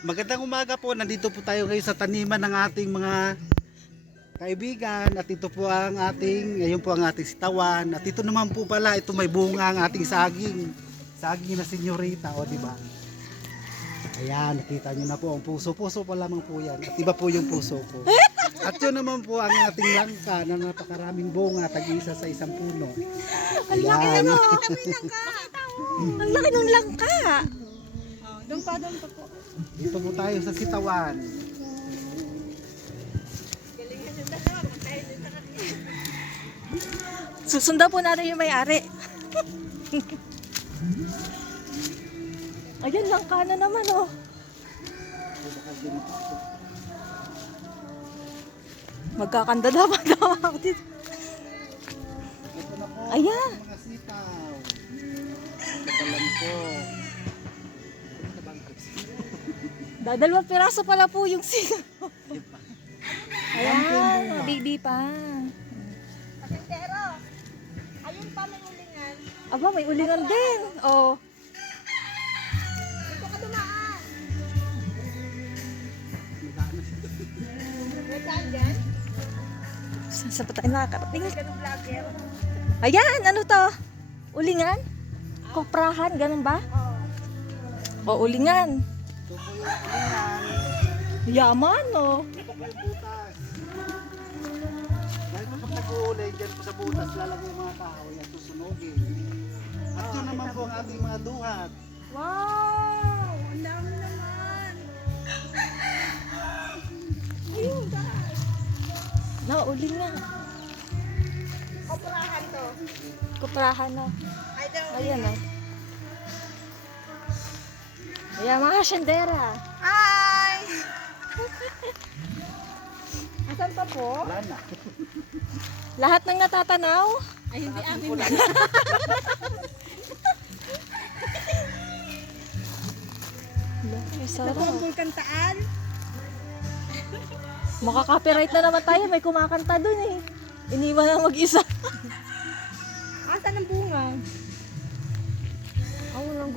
Magandang umaga po. Nandito po tayo ngayon sa taniman ng ating mga kaibigan. At ito po ang ating, ngayon po ang ating sitawan. At ito naman po pala, ito may bunga ang ating saging. Saging na senyorita, o di ba? Ayan, nakita nyo na po ang puso. Puso pa lamang po yan. At iba po yung puso ko. At yun naman po ang ating langka na napakaraming bunga, tag-isa sa isang puno. Ayan. Ang laki ng langka. Oh, doon pa, doon pa po. Dito po tayo sa sitawan. Susundan po natin yung may-ari. Ayan, langka na naman, oh. Magkakanda dapat daw ako dito. Ito. Ayan. Mga sitaw. Kapalan po. Dadalawang piraso pala po yung sino. Ayan baby pa. Pero, ayun pa may ulingan. Aba, may ulingan din. Oh. Dito ka dumaan. May saan dyan? Saan sa pa tayo nakakarating? Ganun vlogger. Ayan, ano to? Ulingan? Koprahan, ganun ba? Oo. O, ulingan. Ito po yung. Yaman, oh. Ito po yung butas. Dahil kapag nag-uulay dyan po sa butas, lalagay yung mga kahoy at susunogin. At yun naman po ang ating mga duhat. Wow! Ang dami naman. Ayun, guys. No, ulingan. Operahan to. Koprahan, no. Daw. Ayan, oh. Ayan, mga hasyendera. Hi! Asan pa po? Wala na. Lahat ng natatanaw. Ay, hindi amin na. Ay, sarap. Napambul kantaan. Makaka-copyright na naman tayo. May kumakanta dun eh. Iniwan na mag-isa. Asan ang bunga? Ako lang